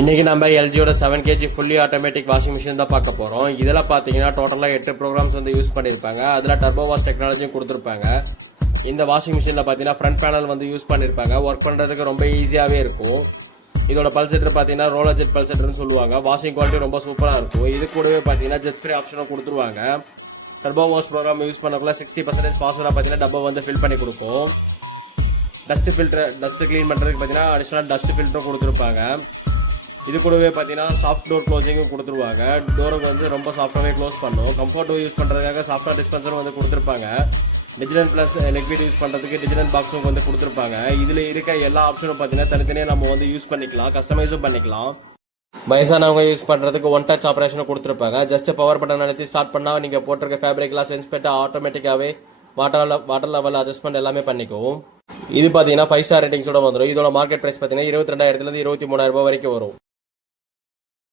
இன்றைக்கி நம்ம எல்ஜியோட 7 kg fully automatic washing machine தான் பார்க்க போகிறோம். இதில் பார்த்தீங்கன்னா டோட்டலாக 8 ப்ரோக்ராம்ஸ் வந்து யூஸ் பண்ணியிருப்பாங்க. அதில் டர்போ வாஷ் டெக்னாலஜியும் கொடுத்துருப்பாங்க. இந்த வாஷிங் மிஷினில் பார்த்தீங்கன்னா ஃப்ரண்ட் பேனல் வந்து யூஸ் பண்ணியிருப்பாங்க. ஒர்க் பண்ணுறதுக்கு ரொம்ப ஈஸியாகவே இருக்கும். இதோட பல்செட்டர் பார்த்தீங்கன்னா ரோலர் ஜெட் பல்செட்டர்னு சொல்லுவாங்க. வாஷிங் குவாலிட்டி ரொம்ப சூப்பராக இருக்கும். இது கூடவே பார்த்தீங்கன்னா ஜெட் ஃப்ரீ ஆப்ஷனும் கொடுத்துருவாங்க. டர்போ வாஷ் ப்ரோக்ராம் யூஸ் பண்ணக்குள்ள 60% ஃபாஸ்ட்டாக பார்த்தீங்கன்னா டப்பா வந்து ஃபில் பண்ணி கொடுக்கும். டஸ்ட் க்ளீன் பண்ணுறதுக்கு பார்த்தீங்கன்னா அடிஷ்னலாக டஸ்ட் ஃபில்டரும் கொடுத்துருப்பாங்க. இது கூடவே பார்த்தீங்கன்னா சாஃப்ட் டோர் க்ளோசிங்கும் கொடுத்துருவாங்க. டோருக்கு வந்து ரொம்ப சாஃப்டாகவே க்ளோஸ் பண்ணும். கம்ஃபர்ட் யூஸ் பண்ணுறதுக்காக சாஃப்ட்வேர் டிஸ்பென்சரும் வந்து கொடுத்துருப்பாங்க. டிஜிட்டல் ப்ளஸ் லிக்விட் யூஸ் பண்ணுறதுக்கு டிஜிட்டல் பாக்ஸும் வந்து கொடுத்துருப்பாங்க. இதில் இருக்க எல்லா ஆப்ஷனும் பார்த்தீங்கன்னா தனித்தனியாக நம்ம வந்து யூஸ் பண்ணிக்கலாம், கஸ்டமைஸும் பண்ணிக்கலாம். வயசானவங்க யூஸ் பண்ணுறதுக்கு ஒன் டச் ஆப்ரேஷனும் கொடுத்துருப்பாங்க. ஜஸ்ட் பவர் பட்டன் அழுத்தி ஸ்டார்ட் பண்ணால் நீங்கள் போட்டிருக்க ஃபேப்ரிக்லாம் சென்ஸ் பண்ணிட்டு ஆட்டோமேட்டிக்காகவே வாட்டர் லெவல் அட்ஜஸ்ட்மெண்ட் எல்லாமே பண்ணிக்கும். இது பார்த்தீங்கன்னா 5 ஸ்டார் ரேட்டிங்ஸோட வந்துடும். இதோட மார்க்கெட் ப்ரைஸ் பார்த்தீங்கன்னா 22,000 to 23,000 வரைக்கும் வரும்.